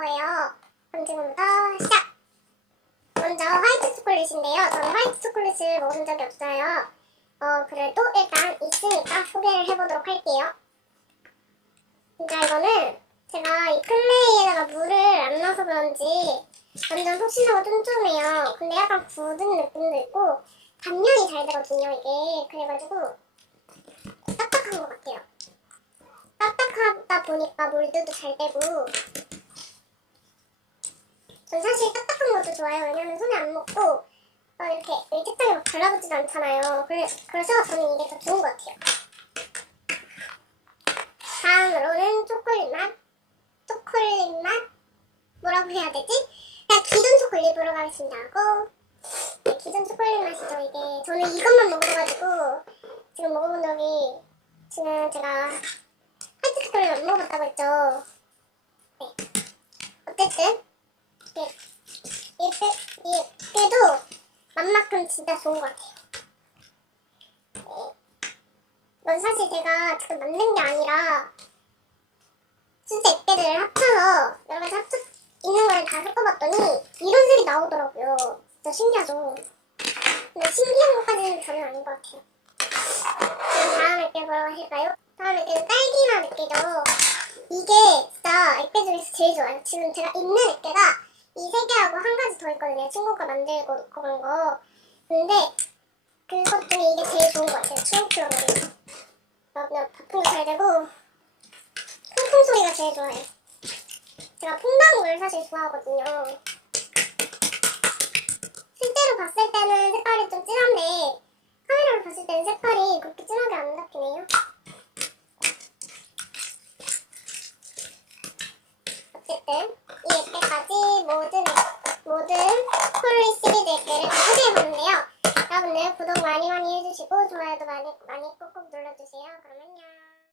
거예요. 그럼 지금부터 시작! 먼저 화이트 초콜릿인데요. 저는 화이트 초콜릿을 먹은 적이 없어요. 어, 그래도 일단 있으니까 소개를 해보도록 할게요. 진짜 이거는 제가 이 클레이에다가 물을 안 넣어서 그런지 완전 속신하고 쫀쫀해요. 근데 약간 굳은 느낌도 있고 단면이 잘 되거든요, 이게. 그래가지고 딱딱한 것 같아요. 딱딱하다 보니까 몰드도 잘 되고 전 사실 딱딱한 것도 좋아요. 왜냐면 손에 안 묻고 어, 이렇게 이 책상에 막 달라붙지도 않잖아요. 그래, 그래서 저는 이게 더 좋은 것 같아요. 다음으로는 초콜릿 맛. 초콜릿 맛? 뭐라고 해야 되지? 그냥 기존 초콜릿으로 가겠습니다. 하고 네, 기존 초콜릿 맛이죠. 이게 저는 이것만 먹어가지고 지금 먹어본 적이 지금 제가 화이트 초콜릿 안 먹어봤다고 했죠. 네. 어쨌든 네. 이게 이게도 맛만큼 진짜 좋은 것 같아요. 네. 이건 사실 제가 지금 만든 게 아니라 진짜 액계들을 합쳐서 여러 가지 합쳐 있는 거를 다 섞어봤더니 이런 색이 나오더라고요. 진짜 신기하죠. 근데 신기한 것까지는 전혀 아닌 것 같아요. 그럼 다음 액계 보러 가실까요? 다음 액계는 딸기맛 액계죠. 이게 진짜 액계 중에서 제일 좋아요. 지금 제가 있는 액계가 이 세 개하고 한 가지 더 있거든요. 친구가 만들고 그런 거. 근데 그것 중에 이게 제일 좋은 것 같아요. 추억처럼이 그냥 바풍도 잘 되고 퐁퐁 소리가 제일 좋아요. 제가 퐁당을 사실 좋아하거든요. 실제로 봤을 때는 색깔이 좀 진한데 카메라로 봤을 때는 색깔이 그렇게 진하게 안 잡히네요. 어쨌든 모든 모든 폴리 시리즈 액계를 다 소개해봤는데요. 여러분들 구독 많이 많이 해주시고 좋아요도 많이 많이 꾹꾹 눌러주세요. 그러면